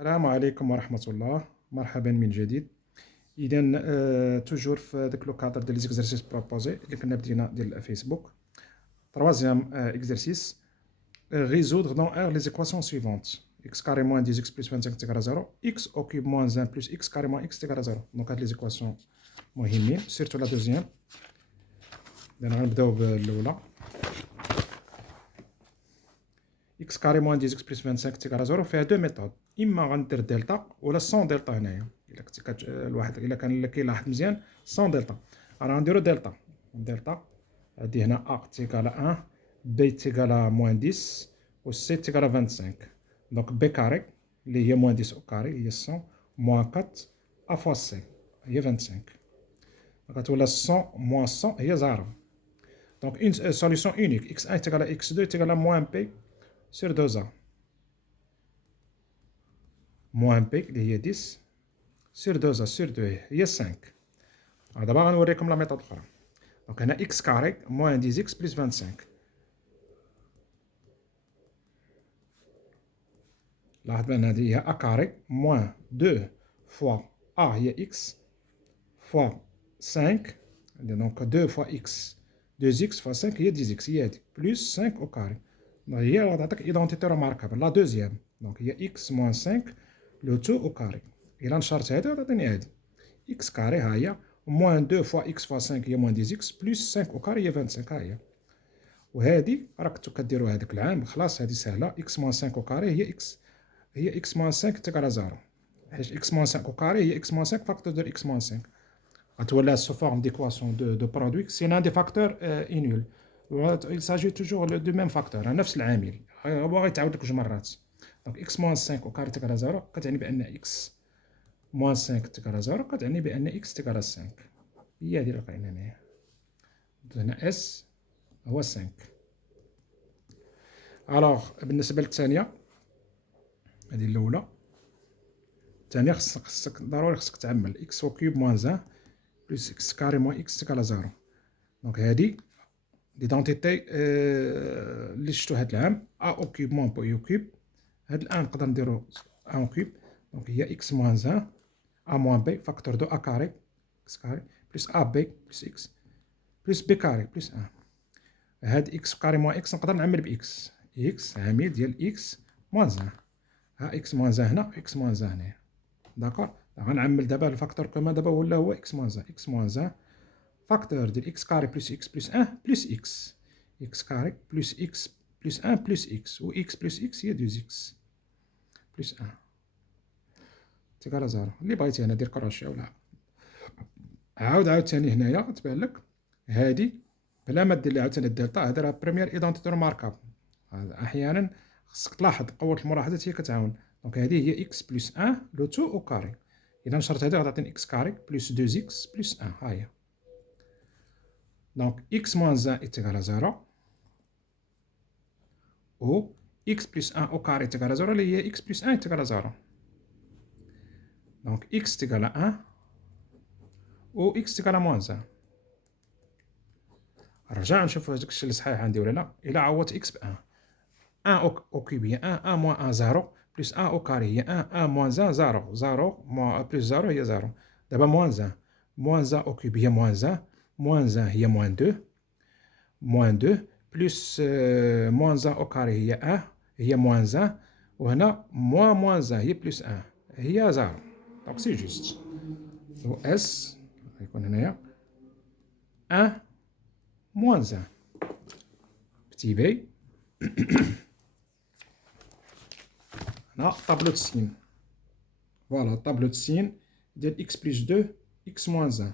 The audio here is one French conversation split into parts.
السلام عليكم ورحمة الله. مرحبا من جديد. إذا توجور في داك لو كادر ديال لي زيكزارسيس بروبوزي اللي كنا بدينا ديال الفيسبوك. troisième exercice, résoudre dans R les équations suivantes. X carré moins 10x plus 25 est égal à 0, x au cube moins 1 plus x carré moins x est égal à 0. Donc هاد les équations مهمين surtout la deuxième. غنبداو بالأولى. x carré moins 10x plus 25 est égal à 0 فيها دو ميثود، اما غندير دلتا ولا سون دلتا. هنايا الا كنتي الواحد الا كان كيلاحظ مزيان سون دلتا، راه غنديرو دلتا هادي هنا ا تيكال 1 بي تيكال موان 10 و سي تيكال 25. دونك بي كاري اللي هي موان 10 او كاري هي 100 موان 4 ا فوا سي هي 25، غتولى 100 موان 100 هي 0. دونك اون سوليسيون اونيك x1 تيكال x2 تيكال موان بي sur 2a moins b اللي هي 10 sur 2a sur 2 هي 5. دابا غنوريكم لا ميثود اخرى. دونك هنا x كاري moins 10x plus 25. لاحظ بان هذه هي a كاري moins 2 fois a هي x fois 5. دونك 2 fois x 2x fois 5 هي 10x هي هذه plus 5 au carré. هي غتعطيك ايدونتيتي ريماركابل لا دوزيام. دونك هي x moins 5 لو تو او كاري. الا نشرت هادي غتعطيني هادي x كاري ها هي moins 2 fois x fois 5 هي moins 10x plus 5 au carré هي 25 ها هي. وهادي راه كنتو كديروا هذاك العام خلاص هادي سهله. x moins 5 au carré هي x moins 5 تيكال 0، حيت x moins 5 au carré هي x moins 5 فاكتور ديال x moins 5. غتولي سو فورم ديكواسيون دو برودوي. سي لان دي فاكتور انول. il s'agit toujours du même facteur، نفس العامل. هو غيتعاود لك جوج مرات. دونك x moins 5 au carré تيكال 0 كتعني بان x moins 5 تيكال 0 كتعني بان x تيكال 5. هي هادي اللي لقينا هنايا. هنا s هو 5. الوغ بالنسبه للثانيه، هادي الاولى. الثانيه خصك ضروري تعمل x au cube moins 1 plus x carré moins x تيكال 0. دونك هادي ليدونتيتي اللي شفتو هاد العام ا او كوب موان بي او كوب. هاد الان نقدر نديرو ا او كوب. دونك هي اكس موان 1 ا موان بي فاكتور دو ا كاري اكس كاري بلس ا بي بلس اكس بلس بي كاري بلس 1. هاد اكس كاري موان اكس نقدر نعمل باكس اكس عامل ديال اكس موان 1. ها اكس موان 1 هنا اكس موان 1 هنايا. داكور غنعمل دابا الفاكتور كومان دابا ولا هو اكس موان 1 اكس موان 1 فاكتور ديال x كاري بلس x بلس 1 بلس x كاري بلس x بلس 1 بلس x و x بلس x هي 2x بلس 1 تيكال 0. اللي بغيتي هنا دير كروشي ولا عاوتاني هنايا تبان لك هادي بلا ما دير لي عاوتاني الدلتا. هذا راه بريمير ايدونتيتي ماركابل. احيانا خصك تلاحظ قوه الملاحظات هي كتعاون. دونك هذه هي x بلس 1 لو تو او كاري. اذا نشرت هذه غتعطيني x كاري بلس 2x بلس 1 ها هي. Donc x moins 1 est égal à 0 ou x plus 1 au carré est égal à 0 اللي هي x plus 1 est égal à 0. Donc x est égal à 1 ou x est égal à moins 1. نرجع نشوف هذاك الشيء اللي صحيح عندي ولا لا. إلا عوضت x ب 1 1 au cube هي 1 1 moins 1 0 plus 1 au carré هي 1 1 moins 1 0 0 plus 0 هي 0. دابا moins 1 moins 1 au cube هي moins 1 moins 1 هي moins 2 moins 2 plus moins 1 au carré هي 1 هي moins 1 وهنا moins 1 هي plus 1 هي 0. دونك سي جوست. و اس غيكون هنايا 1 moins 1 بتي بي. هنا طابلو السين. فوالا طابلو السين ديال x بلس 2 x moins 1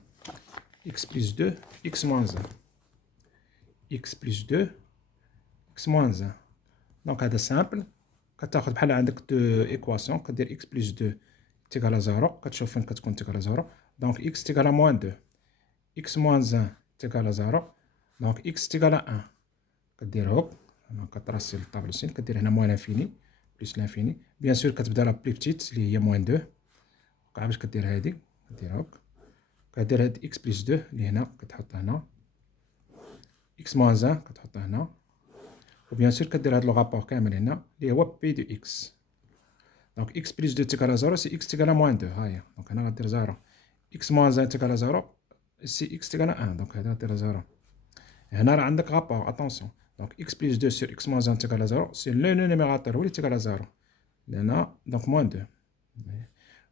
x بلس 2 x moins 1 x بلس 2 x moins 1. دونك هذا سامبل. كتاخد بحال عندك دو ايكواسيون كدير x بلس 2 تيكال 0 كتشوف فين كتكون تيكال 0. دونك x تيكال موان 2 x moins 1 تيكال 0. دونك x تيكال 1 كدير هوك. دونك كتراسي الطابلو سين كدير هنا موان انفيني بلس لانفيني. بيان سور كتبدا لا بلي بتيت اللي هي موان 2. كاع باش كدير هادي كدير هوك كدير هاد x بلس 2 اللي هنا كتحط هنا x moins 1 كتحط هنا. وبيان سور كدير هاد لو رابور كامل هنا اللي هو بي دو اكس. Donc x plus 2 égale à 0, c'est x égale à moins 2. Donc on va dire 0. X moins 1 égale à 0, c'est x égale à 1. Donc on va dire 0. Et on a un rapport, attention. Donc x plus 2 sur x moins 1 égale à 0, c'est le numérateur qui est égal à 0. Donc moins 2.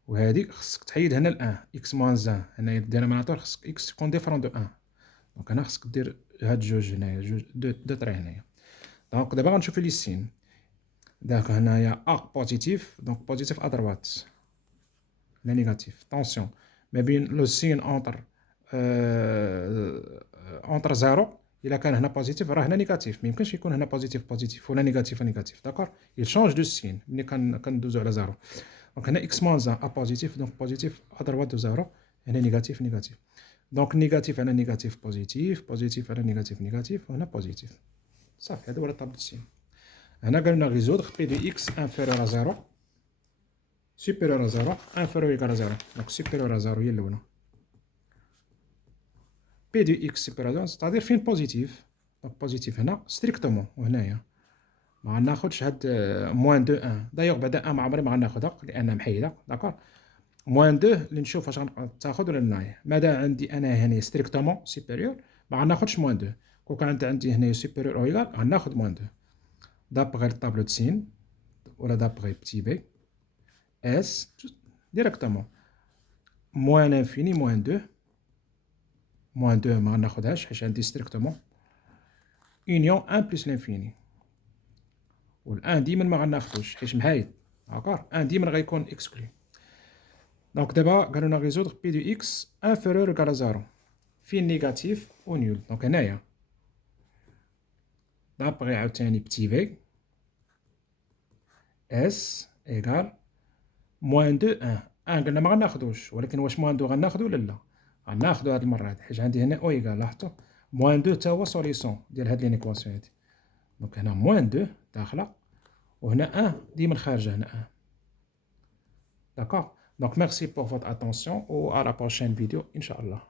وهذه خصك تحيد هنا ال 1 x moins 1 هنايا الدينوميناتور خصك x يكون ديفرون دو 1. دونك هنا خصك دير هاد جوج هنايا جوج دو طري هنايا. دونك دابا غنشوفو لي سين. داك هنايا ا بوزيتيف دونك بوزيتيف ا دروات لا نيجاتيف. طونسيون ما بين لو سين اونتر اونتر 0 الا كان هنا بوزيتيف راه هنا نيجاتيف. ما يمكنش يكون هنا بوزيتيف بوزيتيف ولا نيجاتيف نيجاتيف. داكور يل شونج دو سين ملي كندوزو على 0. دونك هنا x moins 1 ا بوزيتيف دونك بوزيتيف ا دروات دو 0 هنا نيجاتيف نيجاتيف. دونك نيجاتيف على نيجاتيف بوزيتيف بوزيتيف على نيجاتيف نيجاتيف وهنا بوزيتيف. صافي هذا هو الطابلو سين. هنا قالنا ريزودغ بي دو x انفيريور ا 0 supérieur à 0 inférieur ou égal à 0. Donc supérieur à 0 هي الاولى. P de x supérieur à 0 c'est-à-dire فين بوزيتيف. دونك بوزيتيف هنا ستريكتومون وهنايا ما غناخدش هاد موان 2 1. دايوغ بعدا 1 ما عمري ما غناخدها لانها محيده. داكور موان 2 اللي نشوف واش غتاخد ولا لا. مادا عندي انا هنا ستريكتومون سوبيريور ما غناخدش موان 2. كون كان عندي هنا سوبيريور او ايغال غناخد موان 2 دابغي الطابلو د سين ولا دابغي بتي بي S directement. Moins l'infini, moins 2. Moins 2, ما غناخدهاش حيت عندي strictement. Union 1 plus l'infini. وال 1 ديما ما غناخدوش حيت محايد. داكور 1 ديما غيكون exclu. دونك دابا قالوا لنا résoudre P de x inférieur ou égal à 0. فين نيجاتيف و نول. دونك هنايا دابغي عاوتاني بتي بي S égal موان 2 1 قلنا ما غناخدوش ولكن واش موان 2 غناخدو ولا لا. غناخدو هاد المره هادي حيت عندي هنا او ايكال. لاحظتوا موان 2 تا هو سوليسيون ديال هاد لينيكواسيون هادي. دونك هنا موان 2 داخله وهنا 1 ديما خارجه هنا 1. داكوغ دونك ميرسي بور فوت اتونسيون و على بروشين فيديو ان شاء الله.